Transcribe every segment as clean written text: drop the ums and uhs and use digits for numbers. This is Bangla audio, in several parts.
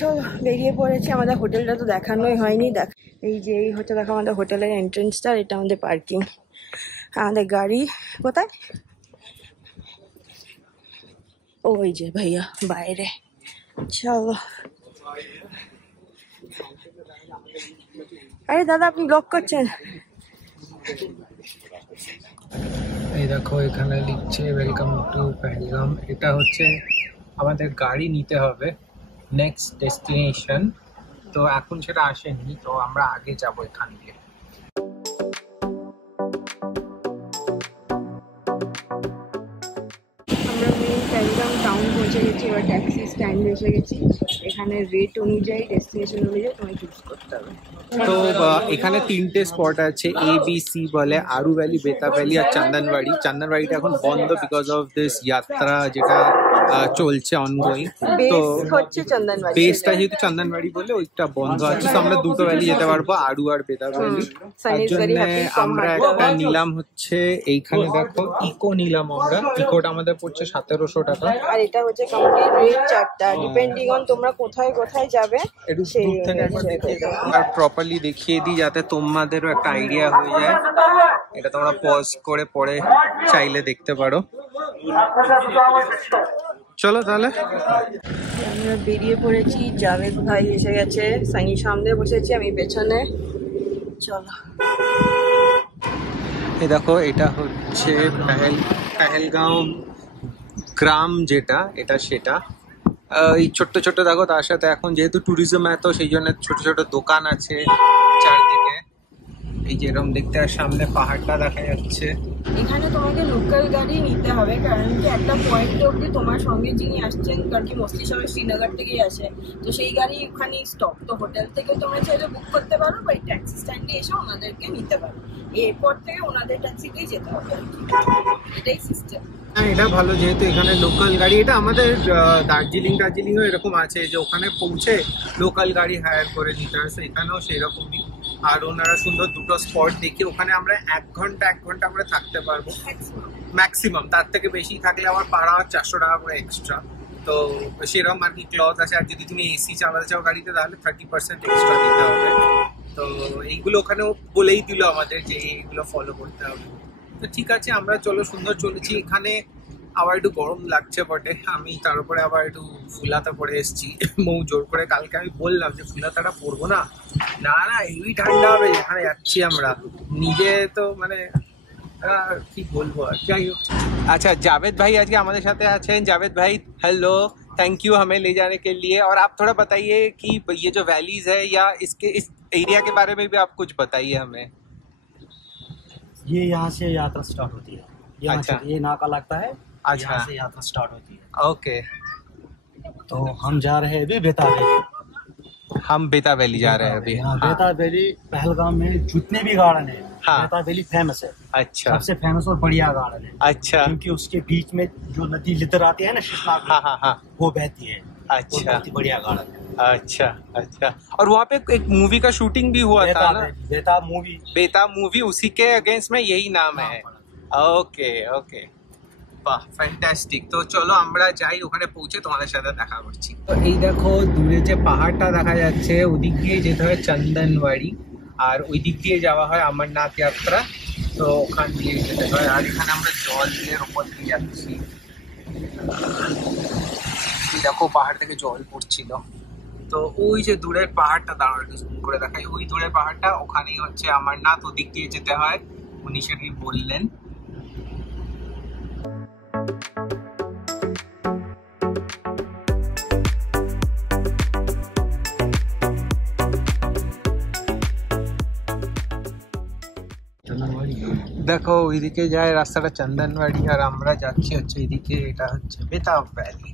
চলো বেরিয়ে পড়েছি। আমাদের হোটেলটা তো দেখানোই হয়নি। দেখ এই যে এই হচ্ছে, দেখো আমাদের হোটেলের এন্ট্রেন্সটা, এটা আমাদের পার্কিং। আমাদের গাড়ি কোথায়? ওই যে ভাইয়া বাইরে। চলো। আরে দাদা আপনি ব্লক করছেন? এই দেখো এখানে লিখছে ওয়েলকাম টু পেহেলগাম। এটা হচ্ছে আমাদের গাড়ি নিতে হবে নেক্সট ডেস্টিনেশন। তো এখন সেটা আসেনি, তো আমরা আগে যাব এখান দিয়ে। আমরা মেন পেহেলগাম টাউন পৌঁছে গেছি। এবার ট্যাক্সি স্ট্যান্ডে এসে গেছি। এখানে রেট অনুযায়ী, ডেস্টিনেশন অনুযায়ী তোমায় চুজ করতে হবে। তো এখানে তিনটে স্পট আছে, ABC বলে, আরু ভ্যালি, বেতা ভ্যালি আর চন্দনবাড়ি। চন্দনবাড়িটা এখন বন্ধ বিকজ অফ দিস যাত্রা যেটা চলছে অনগোয়িং। তো বেসটা যেহেতু চন্দনবাড়ি বলে ওইটা বন্ধ আছে, তো আমরা দুটো ভ্যালি যেতে পারবো, আরু আর বেতা ভ্যালি। তার জন্য আমরা একটা নিলাম হচ্ছে এইখানে দেখো ইকো নিলাম আমরা। ইকোটা আমাদের পড়ছে 1700 টাকা। আর এটা হচ্ছে কমপ্লিট রেট চার্টটা, ডিপেন্ডিং অন তোমরা কোথায় কোথায় যাবে সেই আর প্রপারলি দেখিয়ে দিই যাতে তোমাদেরও একটা আইডিয়া হয়ে যায়। এটা তোমরা পজ করে পরে চাইলে দেখতে পারো। চলো তাহলে আমরা বেরিয়ে পড়েছি। জাভেদ ভাই এসে গেছে, সানি সামনে বসেছি, আমি পেছনে। চলো। এই দেখো এটা হচ্ছে পেহেলগাঁও গ্রাম যেটা, এটা সেটা। এই ছোট্ট ছোট্ট দেখো, তার সাথে এখন যেহেতু ট্যুরিজম এত, সেই জন্য ছোট ছোট দোকান আছে চারদিকে। এই যেরকম দেখতে, আর সামনে পাহাড়টা দেখা যাচ্ছে। এখানে তোমাকে লোকাল গাড়ি নিতে হবে, কারণ কি একটা পয়েন্ট অব্দি তোমার সঙ্গে যিনি আসছেন, কারণ কি মোস্টলি সবাই শ্রীনগর থেকেই আসে, তো সেই গাড়ি ওখানে স্টপ। তো হোটেল থেকে তোমরা চাইলে বুক করতে পারো বা ট্যাক্সি স্ট্যান্ডে এসে ওনাদেরকে নিতে পারো। এরপর থেকে ওনাদের ট্যাক্সিতেই যেতে হবে আর কি, এটাই সিস্টেম। হ্যাঁ, এটা ভালো যেহেতু এখানে লোকাল গাড়ি। এটা আমাদের দার্জিলিংও এরকম আছে যে ওখানে পৌঁছে লোকাল গাড়ি হায়ার করে নিতে হয়, এখানেও সেরকমই। আর ওনারা সুন্দর দুটো স্পট দেখি, ওখানে আমরা 1 ঘন্টা আমরা থাকতে পারবো ম্যাক্সিমাম। তার থেকে বেশি থাকলে আমার পাড়া 400 টাকা করে এক্সট্রা। তো সেরকম আর কি ক্লজ আছে। আর যদি তুমি AC চালাতে চাও গাড়িতে, তাহলে 30% এক্সট্রা দিতে হবে। তো এইগুলো ওখানেও বলেই দিল আমাদের যে এইগুলো ফলো করতে হবে। তো ঠিক আছে, আমরা চলো সুন্দর চলেছি। এখানে আবার একটু গরম লাগছে বটে, আমি তার উপরে আবার একটু ফুলাতা পরে এসেছি। মৌ জোর করে কালকে আমি বললাম যে ফুলাতাটা পরবো না, না না হেভি ঠান্ডা হবে যেখানে যাচ্ছি আমরা। নিজে তো মানে কি বলবো আর, যাই হোক। अच्छा जावेद भाई आज के हमारे साथ हैं। जावेद भाई हेलो, थैंक यू हमें ले जाने के लिए। और आप थोड़ा बताइए कि ये जो वैलीज है या इसके इस एरिया के बारे में भी आप कुछ बताइए हमें। ये यहाँ से यात्रा स्टार्ट होती है, यहाँ अच्छा। से ये नाका लगता है। अच्छा। यहाँ से यात्रा स्टार्ट होती है। ओके, तो हम जा रहे हैं अभी बेता वैली। हम बेता वैली जा रहे हैं अभी। हाँ, हाँ। बेता वैली पहलगाम में जितने भी गार्डन है, हाँ। बेता वैली फेमस है। अच्छा सबसे फेमस और बढ़िया गार्डन है। अच्छा। क्योंकि उसके बीच में जो नदी लिदर आती है ना, शीशनाग, हाँ हाँ हाँ। वो बहती है। अच्छा। बहुत ही बढ़िया गार्डन है। अच्छा अच्छा। और वहाँ पे एक मूवी का शूटिंग भी हुआ था ना, बेता मूवी। बेता मूवी, उसी के अगेंस्ट में यही नाम है। ওকে ওকে, বাহ ফ্যান্টাস্টিক। তো চলো আমরা যাই, ওখানে পৌঁছে তোমাদের সাথে দেখা করছি। তো এই দেখো দূরে যে পাহাড়টা দেখা যাচ্ছে, ওদিক দিয়ে যেতে হয় চন্দনবাড়ি, আর ওই দিক দিয়ে যাওয়া হয় অমরনাথ যাত্রা। তো ওখান দিয়ে যেতে হয়। আর এখানে আমরা জল দিয়ে ওপর দিয়ে যাচ্ছি, দেখো পাহাড় থেকে জল পড়ছিল। তো ওই যে দূরের পাহাড়টা, দাঁড়ানো একটু জুম করে দেখাই, ওই দূরের পাহাড়টা, ওখানেই হচ্ছে অমরনাথ, ওদিক দিয়ে যেতে হয়, উনি সেটাই বললেন। দেখো ওইদিকে যায় রাস্তাটা চন্দনবাড়ি, আর আমরা যাচ্ছি হচ্ছে এদিকে, এটা হচ্ছে বেতা ভ্যালি।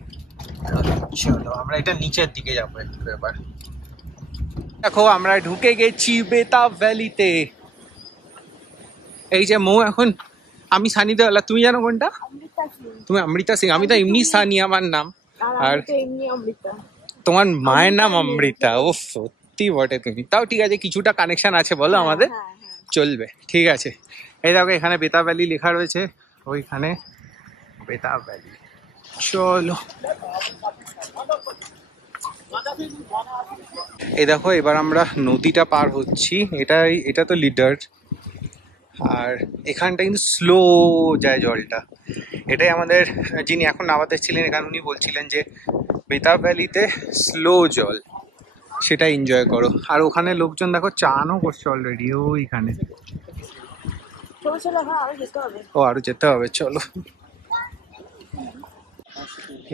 চলো আমরা এটা নিচের দিকে যাবো একটু এবার। দেখো আমরা ঢুকে গেছি বেতা ভ্যালিতে। এই যে মৌ এখন, আমি সানি দেওয়ালা, তুমি জানো কোনটা? তুমি অমৃতা সিং। আমি তো এমনি সানি আমার নাম, আর তোমার মায়ের নাম অমৃতা। ও সত্যি বটে তুমি, তাও ঠিক আছে, কিছুটা কানেকশন আছে বলো আমাদের, চলবে, ঠিক আছে। এই দেখো এখানে বেতা ভ্যালি লেখা রয়েছে, ওইখানে বেতা ভ্যালি। চলো এই দেখো এবার আমরা নদীটা পার হচ্ছি, এটা তো লিডার, আর এখানটা কিন্তু স্লো যায় জলটা। এটাই আমাদের যিনি এখন নামাতে ছিলেন এখানে উনি বলছিলেন যে বেতাব ভ্যালিতে স্লো জল, সেটা এনজয় করো। আর ওখানে লোকজন দেখো চানও করছে অলরেডি ওইখানে। ও আরো যেতে হবে, চলো।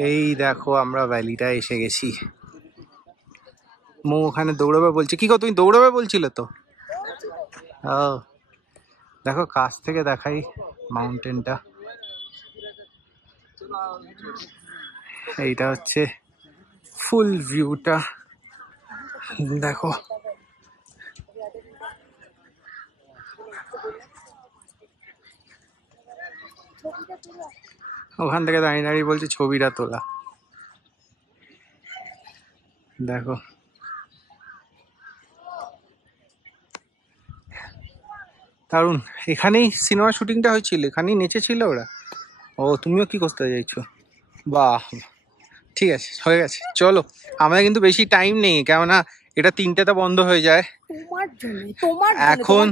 এই দেখো আমরা ভ্যালিটা এসে গেছি। মো ওখানে দৌড়াবে বলছে। কি গো তুমি দৌড়াবে বলছিলে তো? ও দেখো কাছ থেকে দেখাই মাউন্টেনটা, এইটা হচ্ছে ফুল ভিউটা দেখো। ওখান থেকে দাঁড়িয়ে দাঁড়িয়ে বলছে ছবিটা তোলা, দেখো। দারুন, এখানেই সিনেমা শুটিংটা হয়েছিল, এখানেই নেচেছিল ওরা। ও তুমিও কি করতে চাইছো? বাহ, ঠিক আছে, হয়ে গেছে, চলো। আমাদের কিন্তু বেশি টাইম নেই, কেননা এটা 3টেতে বন্ধ হয়ে যায়। এখন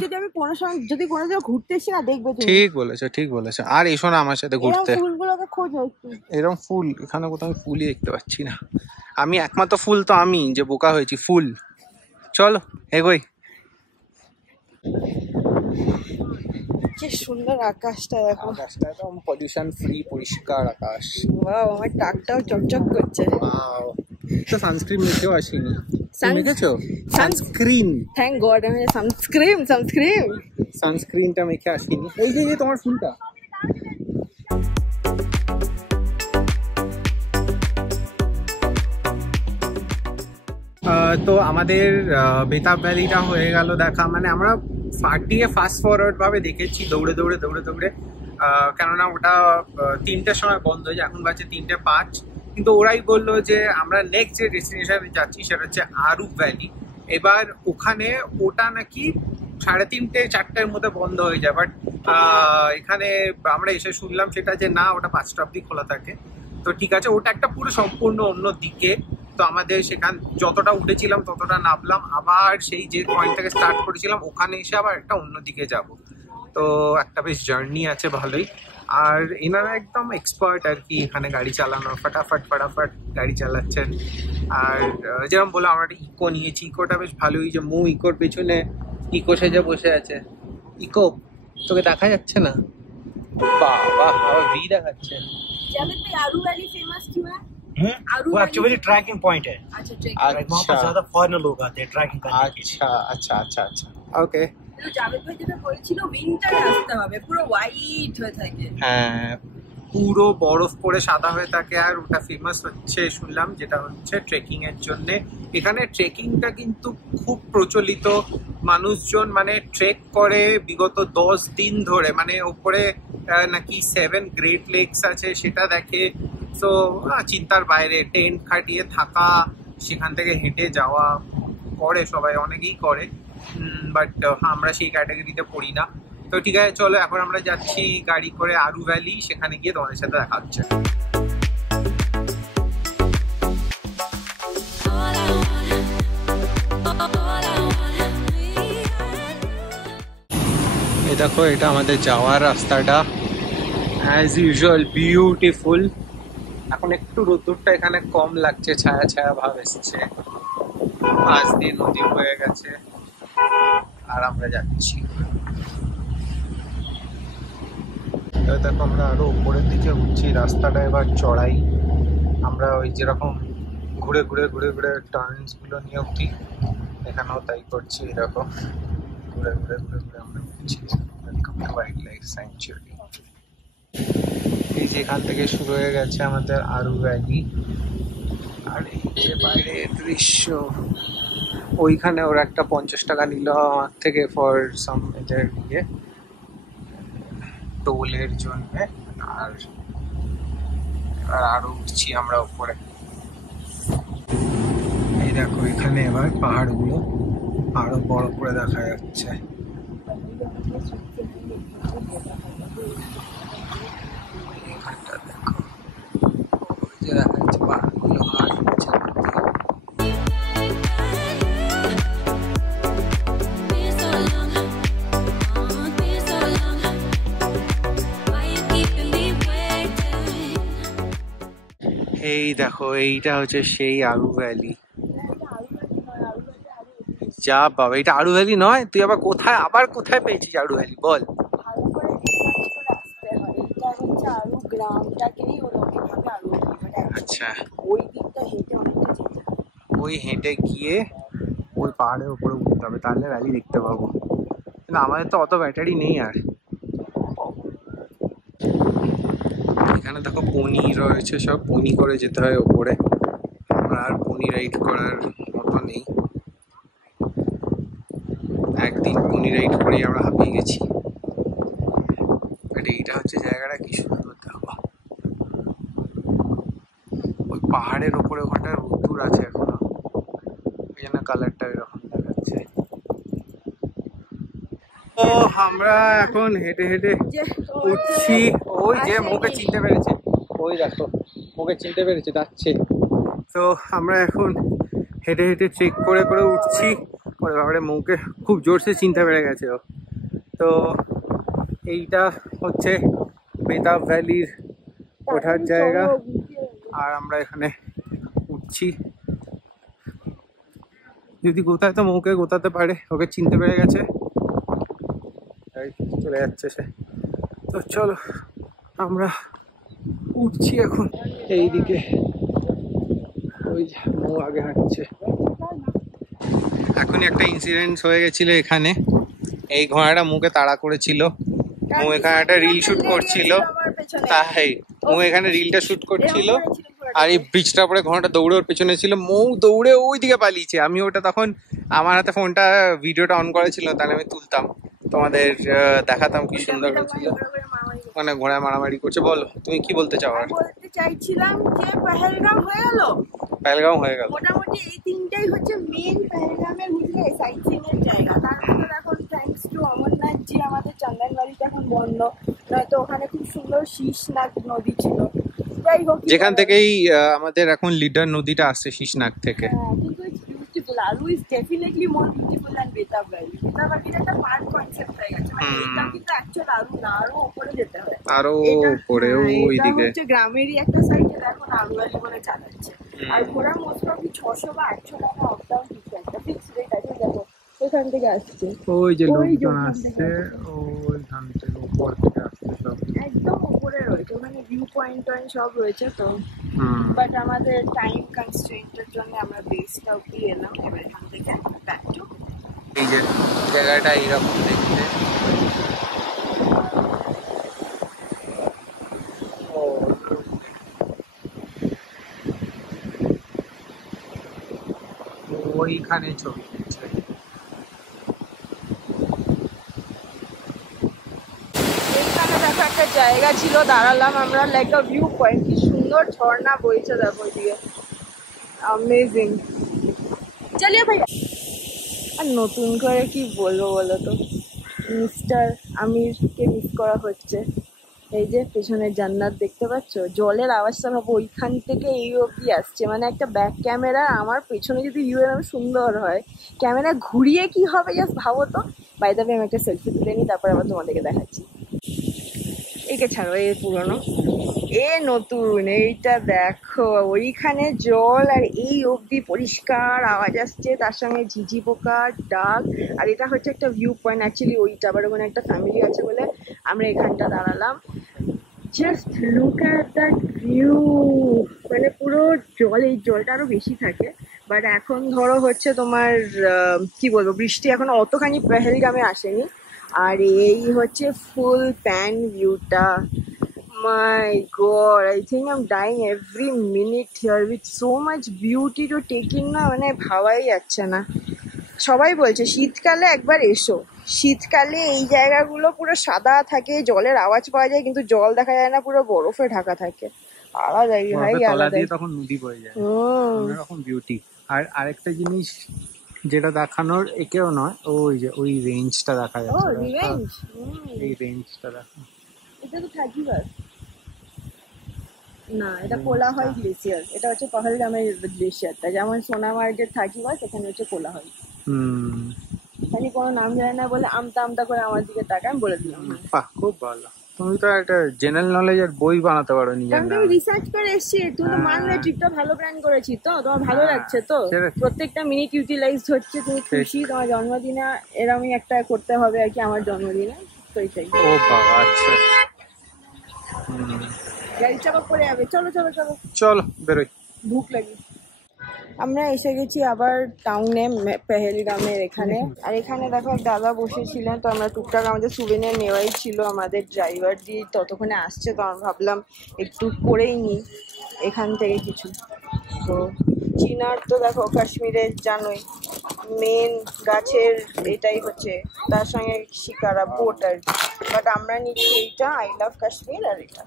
যদি কোনো জায়গায় ঘুরতে এসে না দেখবে। ঠিক বলেছো, ঠিক বলেছো। আর এসো না আমার সাথে ঘুরতে। এরকম ফুল এখানে কোথাও ফুলই দেখতে পাচ্ছি না। আমি একমাত্র ফুল তো আমি যে বোকা হয়েছি ফুল। চলো এগোই। কি সুন্দর আকাশটা দেখো। আকাশটা একদম পলিউশন ফ্রি, পরিষ্কার আকাশ। ওয়াও, আমার টাকটাও চকচক করছে। ওয়াও, তো সানস্ক্রিন মেখেও আসিনি। মেখেছো সানস্ক্রিন? থ্যাংক গড, আমি সানস্ক্রিনটা মেখে আসিনি। এই যে তোমার ফুলটা। তো আমাদের বেতাব ভ্যালিটা হয়ে গেল দেখা। মানে আমরা ফাটিয়ে ফাস্ট ফরওয়ার্ড ভাবে দেখেছি, দৌড়ে দৌড়ে কেননা ওটা 3টের সময় বন্ধ হয়ে যায়, এখন বাজে 3:05। কিন্তু ওরাই বললো যে আমরা নেক্সট যে ডেস্টিনেশনে যাচ্ছি সেটা হচ্ছে আরু ভ্যালি। এবার ওখানে ওটা নাকি 3:30 4টার মধ্যে বন্ধ হয়ে যায়, বাট এখানে আমরা এসে শুনলাম সেটা যে না, ওটা 5টা অব্দি খোলা থাকে। তো ঠিক আছে, ওটা একটা পুরো সম্পূর্ণ অন্য দিকে। তো আমাদের সেখান যতটা উঠেছিলাম ততটা নামলাম, আবার সেই যে পয়েন্ট থেকে স্টার্ট করেছিলাম ওখানে এসে আবার একটা অন্যদিকে যাব। তো একটা বেশ জার্নি আছে ভালোই। আর এনারা একদম এক্সপার্ট আর কি এখানে গাড়ি চালানো, ফটাফট গাড়ি চালাচ্ছেন। আর যেরকম বললাম আমরা একটা ইকো নিয়েছি, ইকোটা বেশ ভালোই। যে মু ইকোর পেছনে ইকো সেজে বসে আছে। ইকো তোকে দেখা যাচ্ছে না? বাবা, আবার ভি দেখাচ্ছে। आरू वैली फेमस क्यों है? वो एक्चुअली ट्रैकिंग पॉइंट है। अच्छा, वहाँ पर ज्यादा फॉरेनर लोग आते हैं ट्रैकिंग करने के लिए। अच्छा, ओके। জাভেদ ভাই যেটা বলছিল উইন্টারে আসতে হবে, পুরো হোয়াইট হয়ে থাকে। হ্যাঁ, পুরো বরফ পড়ে সাদা হয়ে থাকে। আর ওটা ফেমাস হচ্ছে শুনলাম, যেটা হচ্ছে ট্রেকিং এর জন্য। এখানে ট্রেকিংটা কিন্তু খুব প্রচলিত। মানুষজন মানে ট্রেক করে বিগত 10 দিন ধরে। মানে ওপরে নাকি 7 গ্রেট লেকস আছে, সেটা দেখে। তো চিন্তার বাইরে, টেন্ট খাটিয়ে থাকা, সেখান থেকে হেঁটে যাওয়া করে সবাই, অনেকেই করে। বাট আমরা সেই ক্যাটাগরিতে পড়ি না। তো ঠিক আছে, চলো এখন আমরা যাচ্ছি গাড়ি করে আরু ভ্যালি। সেখানে গিয়ে তোমাদের সাথে দেখা হচ্ছে। এই দেখো, এটা আমাদের যাওয়ার রাস্তাটা। As usual beautiful. এখন একটু রোদ্দুরটা এখানে কম লাগছে, ছায়া ছায়া ভাব এসছে। পাশ দিয়ে নদী হয়ে গেছে আর আমরা যাচ্ছি। দেখো আমরা আরো উপরের দিকে উঠছি, রাস্তাটা এবার চড়াই। আমরা ওই যেরকম ঘুরে টার্নস গুলো নিয়ে উঠি, এখানেও তাই করছি। দেখো ঘুরে আমরা উঠছি। Welcome to wild life sanctuary. এই যে এখান থেকে শুরু হয়ে গেছে আমাদের আরু ভ্যালি। আর এই যে বাইরে দৃশ্য, ওইখানে ওরা একটা 50 টাকা নিল আমার থেকে ফর সাম এদের ইয়ে টোলের জন্য। আর আরো উঠছি আমরা উপরে। এই দেখো এখানে এবার পাহাড়গুলো আরো বড় করে দেখা যাচ্ছে। এখানটা দেখো, ওই যে দেখা যাচ্ছে পাহাড়গুলো আর নিচে। এই দেখো, এইটা হচ্ছে সেই আরু ভ্যালি। যা বাবা, এটা আরু ভ্যালি নয়? তুই আবার কোথায় পেয়েছিস আরু ভ্যালি, বল। ভালো করে রিসার্চ করে আসতে হয়। এটা হচ্ছে আরু গ্রামটাকেই ওরকম ভাবে আরু ভ্যালি, আচ্ছা, ওই দিকটা হেঁটে অনেকটা যেতে হয়। ওই হেঁটে গিয়ে ওই পাহাড়ের উপরে উঠতে হবে, তাহলে ভ্যালি দেখতে পাবো। কিন্তু আমাদের তো অত ব্যাটারি নেই আর। এখানে দেখো পনি রয়েছে, সব পনি করে যেতে হয় ওপরে। আমরা আর পনি রাইড করার মতো নেই, একদিন পনি রাইড করেই আমরা হাঁপিয়ে গেছি। বাট এইটা হচ্ছে জায়গাটা কি সুন্দর দেখো, ওই পাহাড়ের ওপরে ওখানটা রোদ্দুর আছে এখনো, ওই জন্য কালারটা এরকম দেখাচ্ছে। ও আমরা এখন হেঁটে হেঁটে উঠছি। ওই যে মুখে চিনতে পেরেছে, ওই দেখো মুখে চিনতে পেরেছে, যাচ্ছে। তো আমরা এখন হেঁটে হেঁটে চেক করে করে উঠছি। ওরে বাবারে, মুখে খুব জোরসে চিনতে পেরে গেছে ও। তো এইটা হচ্ছে বেতাব ভ্যালির ওঠার জায়গা, আর আমরা এখানে উঠছি। যদি কোথায় তো মুখে গোতাতে পারে, ওকে চিনতে পেরে গেছে, চলে যাচ্ছে সে। তো চলো আমরা উঠছি এখন এইদিকে। ওই মৌ আগে হাঁটছে। এখনই একটা ইনসিডেন্ট হয়ে গেছিল এখানে, এই ঘোড়াটা মুখে তাড়া করেছিল। মৌ এখানে একটা রিল শুট করছিল, তাই মৌ এখানে রিলটা শুট করছিল, আর এই ব্রিজটার পরে ঘোড়াটা দৌড়ে ওর পেছনে ছিল। মৌ দৌড়ে ওই দিকে পালিয়েছে। আমি ওটা তখন আমার হাতে ফোনটা, ভিডিওটা অন করেছিল, তাহলে আমি তুলতাম, তোমাদের দেখাতাম কি সুন্দর হয়েছিল। মানে ঘোড়ায় মারামারি করছে। বলো তুমি কি বলতে চাও? আর বলতে চাইছিলাম যে পেহেলগাম হয়ে গেল, পেহেলগাম হয়ে গেল। মোটামুটি এই তিনটাই হচ্ছে মেন পেহেলগামের বুঝলে সাইট সিইং এর জায়গা। তার মধ্যে এখন থ্যাঙ্কস টু অমরনাথ জি আমাদের চন্দনবাড়িটা এখন বন্ধ, নয়তো ওখানে খুব সুন্দর শীশনাগ নদী ছিল। যাই হোক, যেখান থেকেই আমাদের এখন লিডার নদীটা আসছে, শীশনাগ থেকে। কিন্তু it's beautiful. Aru is definitely more beautiful than Betaab valley. Betaab ভ্যালির একটা পার্ক কনসেপ্ট হয়ে গেছে, মানে এটা কিন্তু অ্যাকচুয়াল আরু না, আরো উপরে যেতে হয়, আরো উপরে ওইদিকে। হচ্ছে গ্রামেরই একটা সাইড, এখন আরু ভ্যালি বলে চালাচ্ছে। আর ঘোড়া মোস্ট অফলি 600 বা 800 টাকা আপ ডাউন কিছু একটা ফিক্সড রেট আছে। দেখো ওইখান থেকে আসছে, ওই যে লোকজন আসছে, ওইখান থেকে উপর থেকে আসছে সব, একদম উপরে রয়েছে, ওখানে ভিউ পয়েন্ট টয়েন্ট সব রয়েছে। তো বাট আমাদের টাইম কনস্ট্রেন্টের জন্য আমরা বেসটা অব্দি এলাম, এবার এখান থেকে ব্যাক টু। এই যে জায়গাটা এইরকম দেখতে। ওইখানে ছবি তুলছে। এখানে দেখো একটা জায়গা ছিল, দাঁড়ালাম আমরা, লাইক আ ভিউ পয়েন্ট। কি সুন্দর ঝর্ণা বইছে দেখো ওইদিকে, অ্যামেজিং। চলিয়ে ভাইয়া। আর নতুন করে কি বলবো বলো তো, মিস্টার আমিরকে মিস করা হচ্ছে। এই যে পেছনের জান্নাত দেখতে পাচ্ছ, জলের আওয়াজটা ভাবো ওইখান থেকে এই অবধি আসছে। মানে একটা ব্যাক ক্যামেরা আমার পেছনে যদি ভিউ এরকম সুন্দর হয়, ক্যামেরা ঘুরিয়ে কি হবে জাস্ট ভাবো তো। বাই দ্য ওয়ে আমি একটা সেলফি তুলে নিই, তারপর আবার তোমাদেরকে দেখাচ্ছি। একে ছাড়ো, এ পুরনো, এ নতুন। এইটা দেখো, ওইখানে জল আর এই অবধি পরিষ্কার আওয়াজ আসছে, তার সঙ্গে ঝিঝি পোকার ডাক। আর এটা হচ্ছে একটা ভিউ পয়েন্ট অ্যাকচুয়ালি ওইটা, আবার ওখানে একটা ফ্যামিলি আছে বলে আমরা এখানটা দাঁড়ালাম। Just look at that view, মানে পুরো জল, এই জলটা আরো বেশি থাকে। বাট এখন ধরো হচ্ছে তোমার কি বলবো, বৃষ্টি এখন অতখানি পেহেলগামে আসেনি। আর এই হচ্ছে ফুল প্যান ভিউটা। My God, I think I'm dying every minute here with so much beauty to take in না, মানে ভাবাই যাচ্ছে না। সবাই বলছে শীতকালে একবার এসো, শীতকালে এই জায়গাগুলো পুরো সাদা থাকে, জলের আওয়াজ পাওয়া যায়, কিন্তু জল দেখা যায় না, পুরো বরফে ঢাকা থাকে। আলাদাই ভাই, আলাদাই। তখন নদী বয়ে যায়, অন্যরকম বিউটি। আর আরেকটা জিনিস যেটা দেখানোর, একেও নয়, ওই যে ওই রেঞ্জটা দেখা যাচ্ছে, এই রেঞ্জটা দেখো। এটা তো থাকিবার না, এটা কোলাহল গ্লেসিয়ার। এটা হচ্ছে পহলগামের গ্লেসিয়ারটা, যেমন সোনামার্গের থাকিবার, সেখানে হচ্ছে কোলাহল। আমি কোনো নাম জানি না বলে আমতা আমতা করে আমার দিকে তাকায়, আমি বলে দিলাম। বাহ, খুব ভালো। তুমি তো একটা জেনারেল নলেজের বই বানাতে পারো নিজের কারণ আমি নামে। রিসার্চ করে এসেছি, তুমি তো মানলে ট্রিপটা ভালো প্ল্যান করেছি তো, তোমার ভালো লাগছে তো, সেটা- প্রত্যেকটা মিনিট ইউটিলাইজড হচ্ছে, তুমি খুশি, তোমার জন্মদিনে এরকমই একটা করতে হবে আর কি, আমার জন্মদিনে তো এটাই। ও বাবা, আচ্ছা গাড়ি চাপা পড়ে যাবে, চলো চলো চলো চলো বেরোই। ভুক লাগে। আমরা এসে গেছি আবার টাউনে, পেহেলগামের এখানে। আর এখানে দেখো এক দাদা বসেছিলেন, তো আমরা টুকটাক আমাদের সুবিনের নেওয়াই ছিল, আমাদের ড্রাইভার দিয়ে ততক্ষণে আসছে, তো আমরা ভাবলাম একটু করেই নিই এখান থেকে কিছু। তো চিনার তো দেখো কাশ্মীরের জানোই মেন গাছের এটাই হচ্ছে, তার সঙ্গে শিকারা বোট আর কি। বাট আমরা নিচ্ছি এইটা আই লাভ কাশ্মীর, আর এটা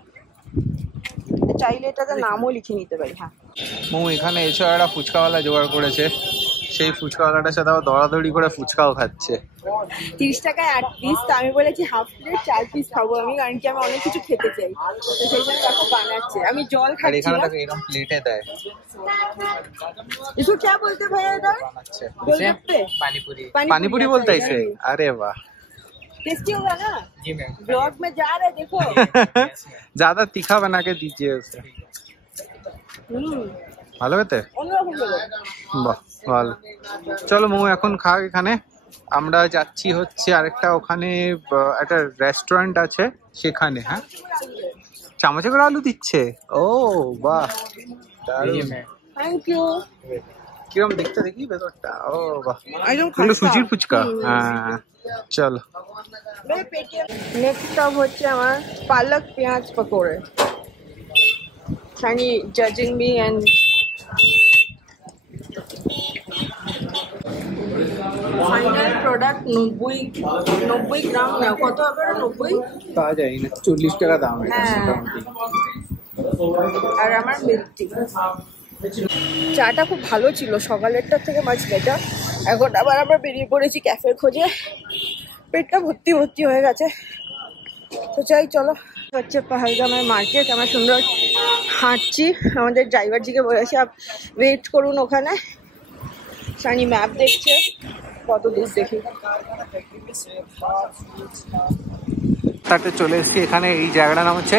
চাইলে এটাতে নামও লিখে নিতে পারি। হ্যাঁ, মৌ এখানে এসে একটা ফুচকাওয়ালা জোগাড় করেছে, সেই ফুচকাওয়ালাটার সাথে আবার দৌড়াদৌড়ি করে ফুচকাও খাচ্ছে। 30 টাকায় 8 পিস, তো আমি বলেছি হাফ প্লেট 4 পিস খাবো আমি, কারণ কি আমি অনেক কিছু খেতে চাই, তো সেই জন্য দেখো বানাচ্ছে। আমি জল আর খাচ্ছি এখানে না। দেখো এরকম প্লেটে দেয় इसको क्या बोलते भैया इधर? বানাচ্ছে। गोलगप्पे? पानीपुरी। पानीपुरी बोलता है इसे? अरे वाह, टेस्टी होगा ना? जी मैम। ब्लॉग में जा रहे देखो। ज्यादा तीखा बना के दीजिए उसे। ভালো খেতে? অন্যরকম হলো। বাহ ভালো। চলো মৌ এখন খা এখানে। আমরা যাচ্ছি হচ্ছে আরেকটা, ওখানে একটা রেস্টুরেন্ট আছে সেখানে। হ্যাঁ, চামচে করে আলু দিচ্ছে। ও বাহ, দারুণ। Thank you. কিরম দেখতে দেখি ভেতরটা। ও বাহ, একদম এগুলো সুজির ফুচকা। হ্যাঁ চলো। নেক্সট স্টপ হচ্ছে আমার পালক পেঁয়াজ পকোড়ে। Shani judging me and final product 90 গ্রাম না, কত হবে 90? পাওয়া যায় না, 40 টাকা দাম। হ্যাঁ, আর আমার মিল্ক টি। চাটা খুব ভালো ছিল, সকালেরটার থেকে মাছ বেটার। এখন আবার আমরা বেরিয়ে পড়েছি ক্যাফের খোঁজে, পেটটা ভর্তি ভর্তি হয়ে গেছে, তো চাই চলো। হচ্ছে পাহাড়গামের মার্কেট, আমরা সুন্দর হাঁটছি, আমাদের ড্রাইভারজিকে বলেছি ওয়েট করুন ওখানে। সানি ম্যাপ দেখছে কত দূর দেখি। তাতে চলে এসেছি এখানে, এই জায়গাটার নাম হচ্ছে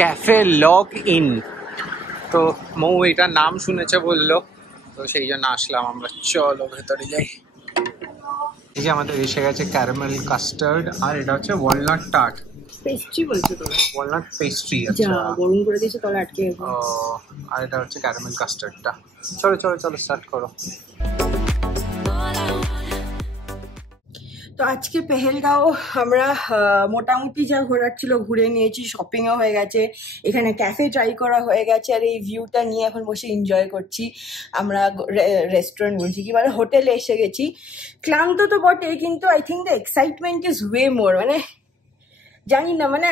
ক্যাফে লগ ইন। তো মৌ এটার নাম শুনেছে বললো, তো সেই জন্য আসলাম আমরা। চলো ভেতরে যাই। এই যে আমাদের এসে গেছে ক্যারামেল কাস্টার্ড, আর এটা হচ্ছে ওয়ালনাট টার্ট। পেস্ট্রি বলছো তোমরা? Walnut pastry. যা আচ্ছা, গরম করে দিয়েছে তলে আটকে গেছে। ও, আর এটা হচ্ছে ক্যারামেল কাস্টার্ডটা। চলো চলো চলো স্টার্ট করো। তো আজকে পেহেলগাঁও আমরা মোটামুটি যা ঘোরার ছিল ঘুরে নিয়েছি, শপিংও হয়ে গেছে, এখানে ক্যাফে ট্রাই করা হয়ে গেছে, আর এই ভিউটা নিয়ে এখন বসে এনজয় করছি। আমরা রেস্টুরেন্ট বলছি কি মানে হোটেলে এসে গেছি। ক্লান্ত তো বটে, কিন্তু I think the excitement is way মোর। মানে জানি না, মানে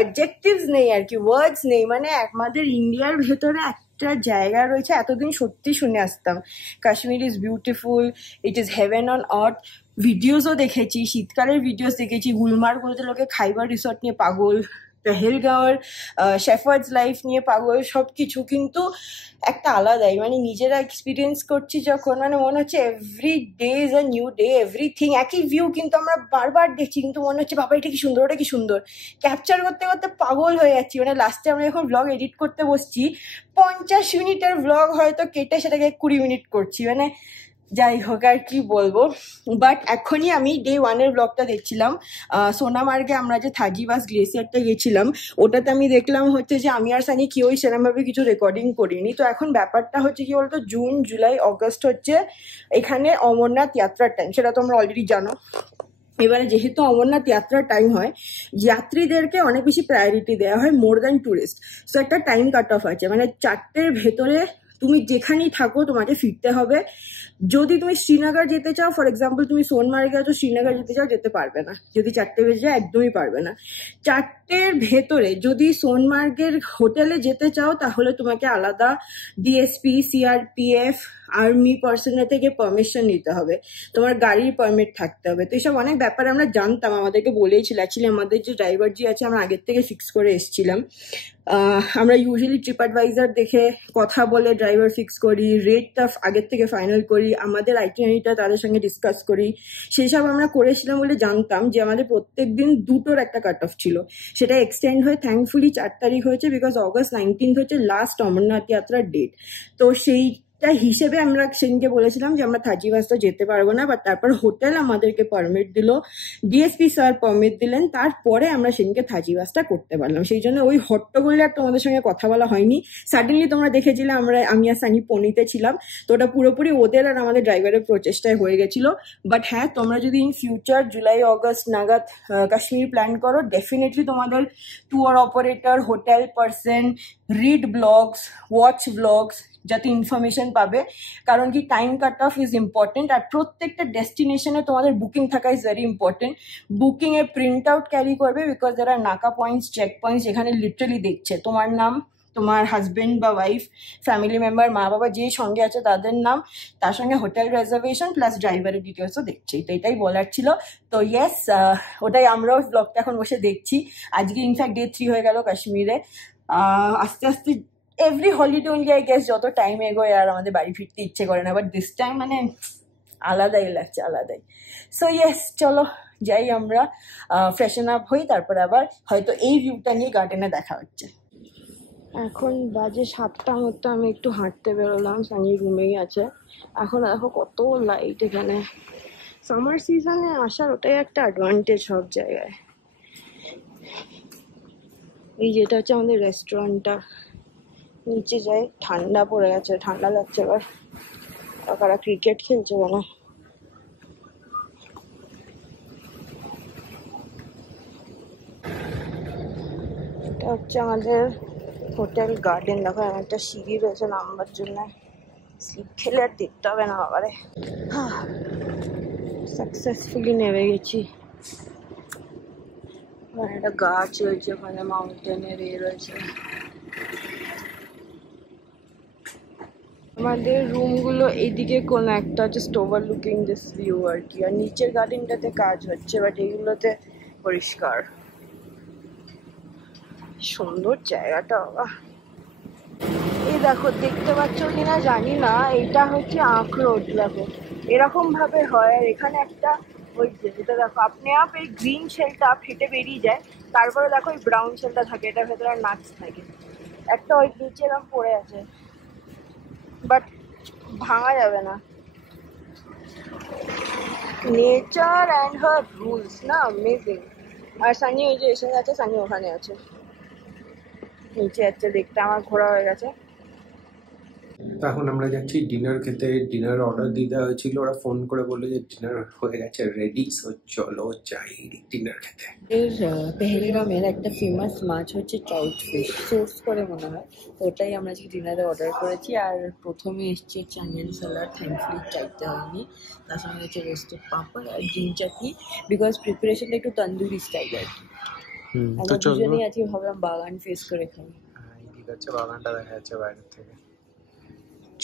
অবজেক্টিভস নেই আর কি, ওয়ার্ডস নেই। মানে আমাদের ইন্ডিয়ার ভেতরে একটা জায়গা রয়েছে, এতদিন সত্যি শুনে আসতাম, Kashmir is beautiful, it is heaven on earth. ভিডিওসও দেখেছি, শীতকালের ভিডিওস দেখেছি, গুলমার্গ বলতে লোকে খাইবার রিসর্ট নিয়ে পাগল, পেহেলগাঁওয়ের শেফার্ডস লাইফ নিয়ে পাগল, সব কিছু। কিন্তু একটা আলাদাই, মানে নিজেরা এক্সপিরিয়েন্স করছি যখন, মানে মনে হচ্ছে every day is a new day, everything একই ভিউ, কিন্তু আমরা বারবার দেখছি, কিন্তু মনে হচ্ছে বাবা এটা কি সুন্দর, ওটা কি সুন্দর। ক্যাপচার করতে করতে পাগল হয়ে যাচ্ছি। মানে লাস্টে আমরা যখন ব্লগ এডিট করতে বসছি, 50 মিনিটের ব্লগ হয়তো কেটে সেটাকে 20 মিনিট করছি। মানে যাই হোক, আর কি বলবো। বাট এখনই আমি ডে 1-এর ব্লগটা দেখছিলাম, সোনামার্গে আমরা যে থাজিবাস গ্লেসিয়ারটা গেছিলাম, ওটাতে আমি দেখলাম হচ্ছে যে আমি আর সানি কেউই সেরকমভাবে কিছু রেকর্ডিং করিনি। তো এখন ব্যাপারটা হচ্ছে কি বলতো, জুন জুলাই অগস্ট হচ্ছে এখানে অমরনাথ যাত্রার টাইম, সেটা তোমরা অলরেডি জানো। এবারে যেহেতু অমরনাথ যাত্রার টাইম হয়, যাত্রীদেরকে অনেক বেশি প্রায়োরিটি দেওয়া হয় মোর দ্যান টুরিস্ট। সো একটা টাইম কাট অফ আছে, মানে 4টের ভেতরে তুমি যেখানেই থাকো তোমাকে ফিরতে হবে। যদি তুমি শ্রীনগর যেতে চাও, ফর এক্সাম্পল তুমি সোনমার্গে আছো, শ্রীনগর যেতে চাও, যেতে পারবে না। যদি 4টে বেজে যায় একদমই পারবে না। 4টের ভেতরে যদি সোনমার্গের হোটেলে যেতে চাও, তাহলে তোমাকে আলাদা ডিএসপি, সিআরপিএফ, আর্মি পার্সনের থেকে পারমিশন নিতে হবে, তোমার গাড়ির পারমিট থাকতে হবে। তো এইসব অনেক ব্যাপারে আমরা জানতাম, আমাদেরকে বলেইছিল। অ্যাকচুয়ালি আমাদের যে ড্রাইভার জি আছে, আমরা আগের থেকে ফিক্স করে এসেছিলাম। আমরা ইউজুয়ালি ট্রিপ অ্যাডভাইজার দেখে কথা বলে ড্রাইভার ফিক্স করি, রেটটা আগের থেকে ফাইনাল করি, আমাদের আইটিনারিটা তাদের সঙ্গে ডিসকাস করি। সেই সব আমরা করেছিলাম বলে জানতাম যে আমাদের প্রত্যেক দিন 2টোর একটা কাট অফ ছিল। সেটা এক্সটেন্ড হয়ে থ্যাঙ্কফুলি 4 তারিখ হয়েছে, বিকজ অগস্ট 19 হচ্ছে লাস্ট অমরনাথ যাত্রার ডেট। তো সেইটা হিসেবে আমরা সেদিনকে বলেছিলাম যে আমরা থাজিভাসটা যেতে পারবো না, বাট তারপর হোটেল আমাদেরকে পারমিট দিল, ডিএসপি স্যার পারমিট দিলেন, তারপরে আমরা সেদিনকে থাজিভাসটা করতে পারলাম। সেই জন্য ওই হট্টগোলে আর তোমাদের সঙ্গে কথা বলা হয়নি। সাডেনলি তোমরা দেখেছিলে আমি আর সানি পনিতে ছিলাম, তো ওটা পুরোপুরি ওদের আর আমাদের ড্রাইভারের প্রচেষ্টায় হয়ে গেছিল। বাট হ্যাঁ, তোমরা যদি ইন ফিউচার জুলাই অগস্ট নাগাদ কাশ্মীর প্ল্যান করো, ডেফিনেটলি তোমাদের tour operator, hotel person, read blogs, watch blogs, যাতে ইনফরমেশন পাবে। কারণ কি time cut off is important, আর প্রত্যেকটা ডেস্টিনেশনে তোমাদের বুকিং থাকা ইজ ভেরি ইম্পর্টেন্ট। বুকিং এর প্রিন্ট আউট ক্যারি করবে, বিকজ দের আর নাকা পয়েন্টস, চেক পয়েন্টস, যেখানে লিটারালি দেখছে তোমার নাম, তোমার হাজবেন্ড বা ওয়াইফ, ফ্যামিলি মেম্বার, মা বাবা যে সঙ্গে আছে তাদের নাম, তার সঙ্গে হোটেল রিজার্ভেশন প্লাস ড্রাইভারের ডিটেলসও দেখছি। তো এটাই বলার ছিল। তো ইয়েস, ওটাই আমরাও ব্লগটা এখন বসে দেখছি। আজকে ইনফ্যাক্ট ডে 3 হয়ে গেল কাশ্মীরে। আস্তে আস্তে every holiday only I guess যত টাইম এগোয় আর আমাদের বাড়ি ফিরতে ইচ্ছে করে না, বাট দিস টাইম মানে আলাদাই লাগছে, আলাদাই। সো ইয়েস, চলো যাই আমরা, ফ্রেশন আপ হই, তারপরে আবার হয়তো এই ভিউটা নিয়ে গার্ডেনে দেখা হচ্ছে। এখন বাজে 7টা মতো, আমি একটু হাঁটতে বেরোলাম, সানি রুমেই আছে। এখন দেখো কত লাইট এখানে। সামার সিজনে আসার ওটাই একটা অ্যাডভান্টেজ সব জায়গায়। এই যেটা হচ্ছে আমাদের রেস্টুরেন্টটা, নিচে যাই, ঠান্ডা পড়ে গেছে, ঠান্ডা লাগছে। এবার কারা ক্রিকেট খেলছে কেন? এটা হচ্ছে আমাদের হোটেল গার্ডেন। দেখো একটা সিঁড়ি রয়েছে নামবার জন্য, স্লিপ খেলে আর দেখতে হবে না বাবারে। সাকসেসফুলি নেমে গেছি। একটা গাছ রয়েছে ওখানে, মাউন্টেনের রয়েছে। আমাদের রুমগুলো এইদিকে কোনো একটা just overlooking this view আর কি, আর নিচের গার্ডেনটাতে কাজ হচ্ছে, বাট এইগুলোতে পরিষ্কার। সুন্দর জায়গাটা বাবা। এই দেখো, দেখতে পাচ্ছ কিনা জানি না, এটা হচ্ছে আখরোট। দেখো এরকম ভাবে হয়, আর এখানে একটা ওই যেটা দেখো আপনি আপ এই গ্রিন শেলটা ফেটে বেরিয়ে যায়, তারপরে দেখো এই ব্রাউন শেলটা থাকে, এটার ভেতরে নাটস থাকে। একটা ওই নিচে এরকম পড়ে আছে, বাট ভাঙা যাবে না। নেচার অ্যান্ড হার রুলস না, অ্যামেজিং। আর সানি ওই যে এসে গেছে, সানি ওখানে আছে, নিচে যাচ্ছে দেখতে। আমার ঘোরা হয়ে গেছে। এখন আমরা যাচ্ছি ডিনার খেতে। ডিনার অর্ডার দিতে হয়েছিল, ওরা ফোন করে বললো যে ডিনার হয়ে গেছে রেডি, সো চলো যাই ডিনার খেতে। পেহেলগামের একটা ফেমাস মাছ হচ্ছে ট্রাউট ফিশ, সোর্স করে মনে হয়, তো ওটাই আমরা আজকে ডিনারে অর্ডার করেছি। আর প্রথমে এসছে চানিয়ান স্যালাড, থ্যাঙ্কফুলি চাইতে হয়নি। তার সঙ্গে হচ্ছে রোস্টেড পাঁপড় আর গ্রিন চাটনি, বিকজ প্রিপারেশনটা একটু তন্দুরি স্টাইল আর কি। আমরা দুজনেই আজকে ভাবলাম বাগান ফেস করে খাই। ঠিক আছে, বাগানটা দেখা যাচ্ছে বাইরে থেকে,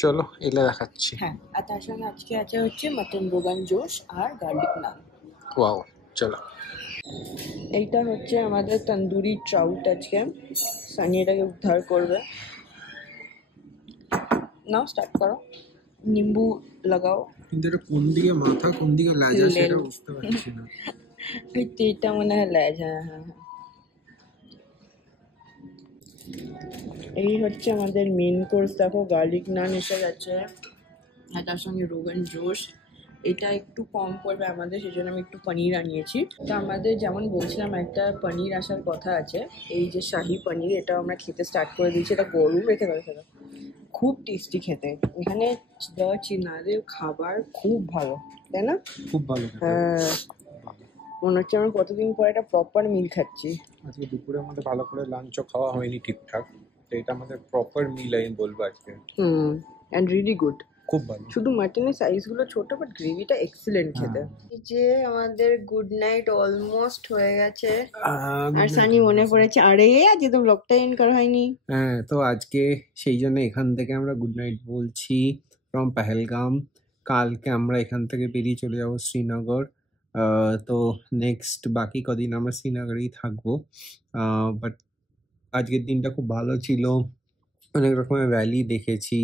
চলো এলে দেখাচ্ছি। হ্যাঁ, আর তার সঙ্গে আজকে আছে হচ্ছে মাটন রোগান জোশ আর গার্লিক নান। ওয়াও, চলো। এইটা হচ্ছে আমাদের তন্দুরি ট্রাউট। আজকে সানি এটাকে উদ্ধার করবে। নাও স্টার্ট করো, নিম্বু লাগাও। কিন্তু এটা কোন দিকে মাথা কোন দিকে লাগা সেটা বুঝতে পারছি না। এটা মনে হয় লেজ। হ্যাঁ হ্যাঁ হ্যাঁ, এই হচ্ছে আমাদের মেন কোর্স। দেখো গার্লিক নান এসে গেছে, আর তার সঙ্গে রোগান জোশ। এটা একটু কম পড়বে আমাদের, সেই জন্য আমি একটু পনির আনিয়েছি। তো আমাদের যেমন বলছিলাম একটা পনির আসার কথা আছে, এই যে শাহি পনির, এটা আমরা খেতে স্টার্ট করে দিয়েছি। এটা গরু রেখে দেবে, খুব টেস্টি খেতে। এখানে চীনাদের খাবার খুব ভালো, তাই না? খুব ভালো। হ্যাঁ, মনে হচ্ছে আমরা কতদিন পর একটা প্রপার মিল খাচ্ছি। আজকে দুপুরের মধ্যে ভালো করে লাঞ্চও খাওয়া হয়নি ঠিকঠাক, তো এটা আমাদের প্রপার মিল আমি বলবো আজকে। অ্যান্ড রিয়েলি গুড, খুব ভালো। শুধু মাটনের সাইজগুলো ছোট, বাট গ্রেভিটা এক্সিলেন্ট খেতে। এই যে আমাদের গুড নাইট অলমোস্ট হয়ে গেছে, আর সানি মনে পড়েছে আরে আজকে তো ব্লগটা এন্ড করা হয়নি। হ্যাঁ, তো আজকে সেই জন্য এখান থেকে আমরা গুড নাইট বলছি ফ্রম পেহেলগাম। কালকে আমরা এখান থেকে বেরিয়ে চলে যাবো শ্রীনগর। তো নেক্সট বাকি কদিন আমরা শ্রীনগরেই থাকবো। বাট আজকের দিনটা খুব ভালো ছিল, অনেক রকমের ভ্যালি দেখেছি।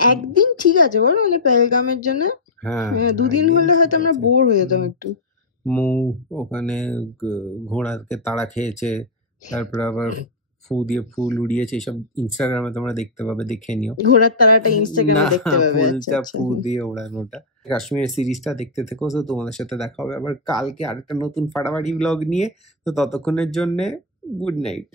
একদিন ঠিক আছে বলো, মানে পেহেলগামের জন্য। হ্যাঁ, দুদিন হলে হয়তো আমরা বোর হয়ে যেতাম একটু। ওখানে ঘোড়াকে তাড়া খেয়েছে, তারপরে আবার ফু দিয়ে ফুল উড়িয়েছে, এইসব ইনস্টাগ্রামে তোমরা দেখতে পাবে, দেখে নিও। ঘোড়ার তারাটা না, ইনস্টাগ্রামে দেখতে পাবে। আচ্ছা ফুলটা আচ্ছা। ফু দিয়ে ওড়ানোটা। কাশ্মীরের সিরিজটা দেখতে থেকো। তো তোমাদের সাথে দেখা হবে আবার কালকে আরেকটা নতুন ফাটাফাটি ব্লগ নিয়ে। তো ততক্ষণের জন্য গুড নাইট।